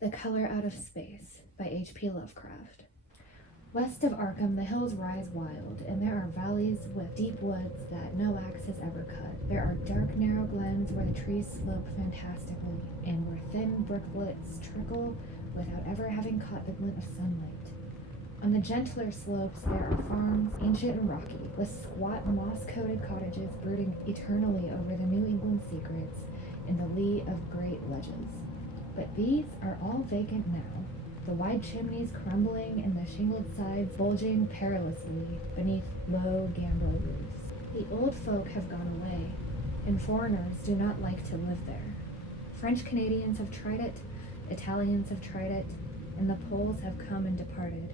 The Color Out of Space by H.P. Lovecraft. West of Arkham, the hills rise wild, and there are valleys with deep woods that no axe has ever cut. There are dark, narrow glens where the trees slope fantastically, and where thin brooklets trickle without ever having caught the glint of sunlight. On the gentler slopes, there are farms, ancient and rocky, with squat, moss-coated cottages brooding eternally over the New England secrets in the lee of great ledges. But these are all vacant now, the wide chimneys crumbling and the shingled sides bulging perilously beneath low gambrel roofs. The old folk have gone away, and foreigners do not like to live there. French Canadians have tried it, Italians have tried it, and the Poles have come and departed.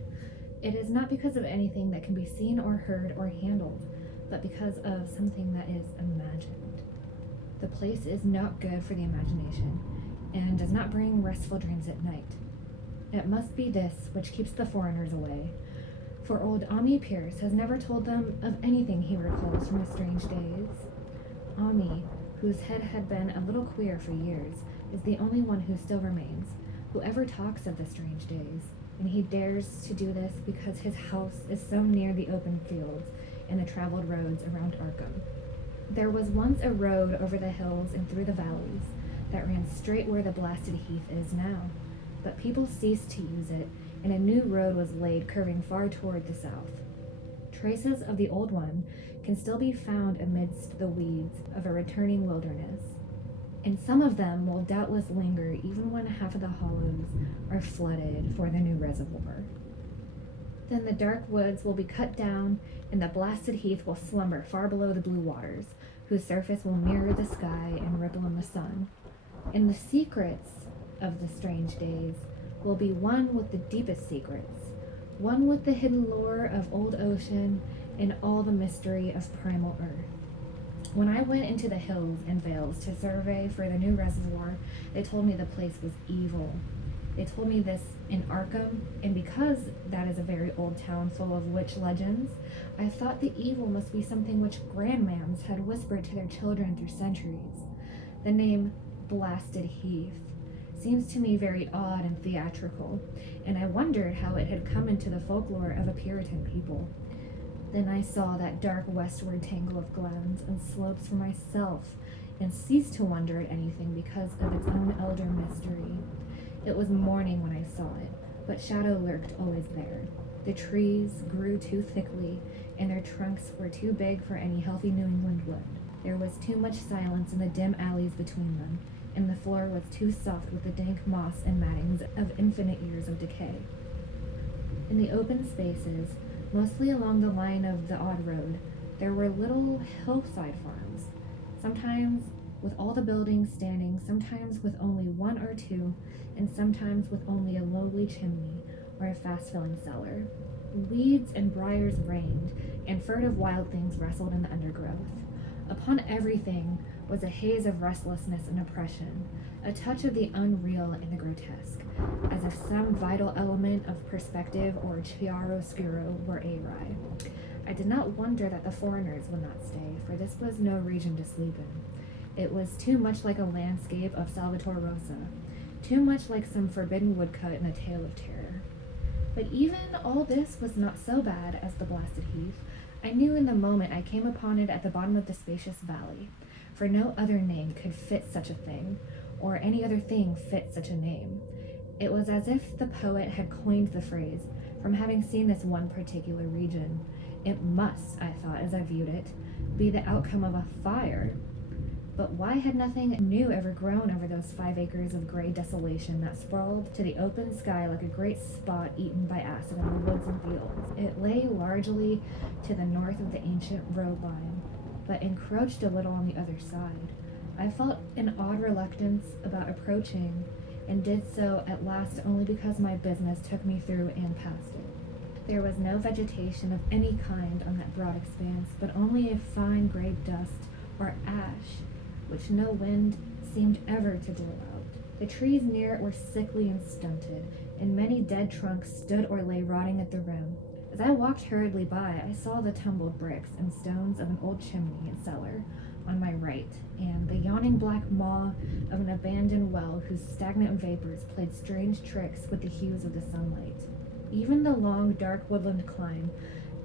It is not because of anything that can be seen or heard or handled, but because of something that is imagined. The place is not good for the imagination, and does not bring restful dreams at night. It must be this which keeps the foreigners away, for old Ami Pierce has never told them of anything he recalls from the strange days. Ami, whose head had been a little queer for years, is the only one who still remains, who ever talks of the strange days, and he dares to do this because his house is so near the open fields and the traveled roads around Arkham. There was once a road over the hills and through the valleys that ran straight where the blasted heath is now, but people ceased to use it, and a new road was laid curving far toward the south. Traces of the old one can still be found amidst the weeds of a returning wilderness, and some of them will doubtless linger even when half of the hollows are flooded for the new reservoir. Then the dark woods will be cut down, and the blasted heath will slumber far below the blue waters, whose surface will mirror the sky and ripple in the sun. And the secrets of the strange days will be one with the deepest secrets, one with the hidden lore of old ocean and all the mystery of primal earth. When I went into the hills and vales to survey for the new reservoir, they told me the place was evil. They told me this in Arkham, and because that is a very old town full of witch legends, I thought the evil must be something which grandmams had whispered to their children through centuries. The name Blasted Heath seems to me very odd and theatrical, and I wondered how it had come into the folklore of a Puritan people. Then I saw that dark westward tangle of glens and slopes for myself, and ceased to wonder at anything because of its own elder mystery. It was morning when I saw it, but shadow lurked always there. The trees grew too thickly, and their trunks were too big for any healthy New England wood. There was too much silence in the dim alleys between them, and the floor was too soft with the dank moss and mattings of infinite years of decay. In the open spaces, mostly along the line of the odd road, there were little hillside farms, sometimes with all the buildings standing, sometimes with only one or two, and sometimes with only a lowly chimney or a fast-filling cellar. Weeds and briars reigned, and furtive wild things wrestled in the undergrowth. Upon everything was a haze of restlessness and oppression, a touch of the unreal and the grotesque, as if some vital element of perspective or chiaroscuro were awry. I did not wonder that the foreigners would not stay, for this was no region to sleep in. It was too much like a landscape of Salvator Rosa, too much like some forbidden woodcut in a tale of terror. But even all this was not so bad as the blasted heath. I knew in the moment I came upon it at the bottom of the spacious valley, for no other name could fit such a thing, or any other thing fit such a name. It was as if the poet had coined the phrase from having seen this one particular region. It must, I thought as I viewed it, be the outcome of a fire. But why had nothing new ever grown over those 5 acres of gray desolation that sprawled to the open sky like a great spot eaten by acid in the woods and fields? It lay largely to the north of the ancient road line, but encroached a little on the other side. I felt an odd reluctance about approaching, and did so at last only because my business took me through and past it. There was no vegetation of any kind on that broad expanse, but only a fine gray dust or ash, which no wind seemed ever to blow out. The trees near it were sickly and stunted, and many dead trunks stood or lay rotting at the rim. As I walked hurriedly by, I saw the tumbled bricks and stones of an old chimney and cellar, on my right, and the yawning black maw of an abandoned well whose stagnant vapors played strange tricks with the hues of the sunlight. Even the long, dark woodland climb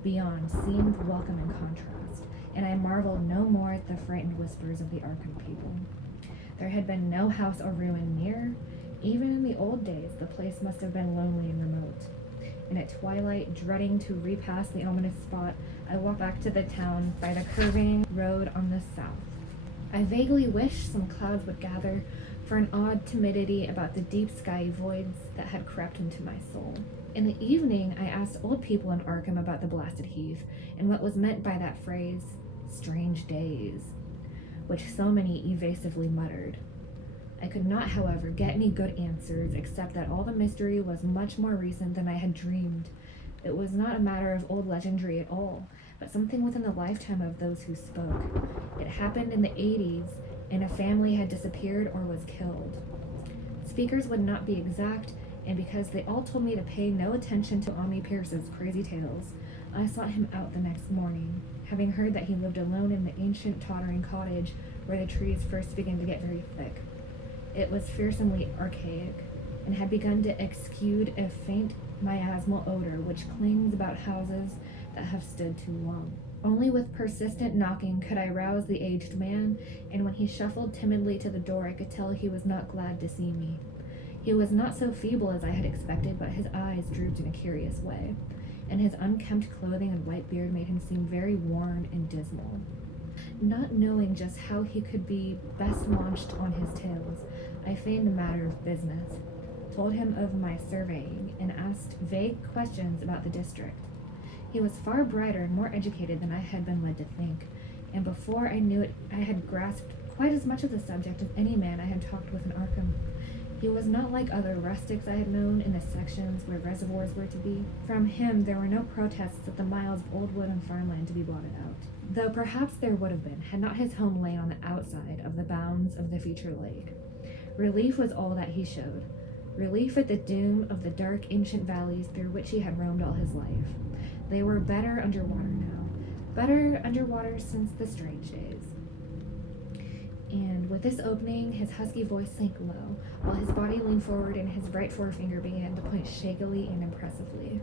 beyond seemed welcome in contrast, and I marveled no more at the frightened whispers of the Arkham people. There had been no house or ruin near. Even in the old days, the place must have been lonely and remote. And at twilight, dreading to repass the ominous spot, I walked back to the town by the curving road on the south. I vaguely wished some clouds would gather, for an odd timidity about the deep sky voids that had crept into my soul. In the evening, I asked old people in Arkham about the blasted heath, and what was meant by that phrase, strange days, which so many evasively muttered. I could not, however, get any good answers, except that all the mystery was much more recent than I had dreamed. It was not a matter of old legendary at all, but something within the lifetime of those who spoke. It happened in the 80s, and a family had disappeared or was killed. Speakers would not be exact, and because they all told me to pay no attention to Omni Pierce's crazy tales, I sought him out the next morning, having heard that he lived alone in the ancient tottering cottage where the trees first began to get very thick. It was fearsomely archaic, and had begun to exude a faint miasmal odor which clings about houses that have stood too long. Only with persistent knocking could I rouse the aged man, and when he shuffled timidly to the door I could tell he was not glad to see me. He was not so feeble as I had expected, but his eyes drooped in a curious way, and his unkempt clothing and white beard made him seem very worn and dismal. Not knowing just how he could be best launched on his tales, I feigned a matter of business, told him of my surveying, and asked vague questions about the district. He was far brighter and more educated than I had been led to think, and before I knew it, I had grasped quite as much of the subject as any man I had talked with in Arkham. He was not like other rustics I had known in the sections where reservoirs were to be. From him there were no protests at the miles of old wood and farmland to be blotted out, though perhaps there would have been, had not his home lain on the outside of the bounds of the future lake. Relief was all that he showed. Relief at the doom of the dark ancient valleys through which he had roamed all his life. They were better underwater now. Better underwater since the strange days. And with this opening, his husky voice sank low, while his body leaned forward and his right forefinger began to point shakily and impressively.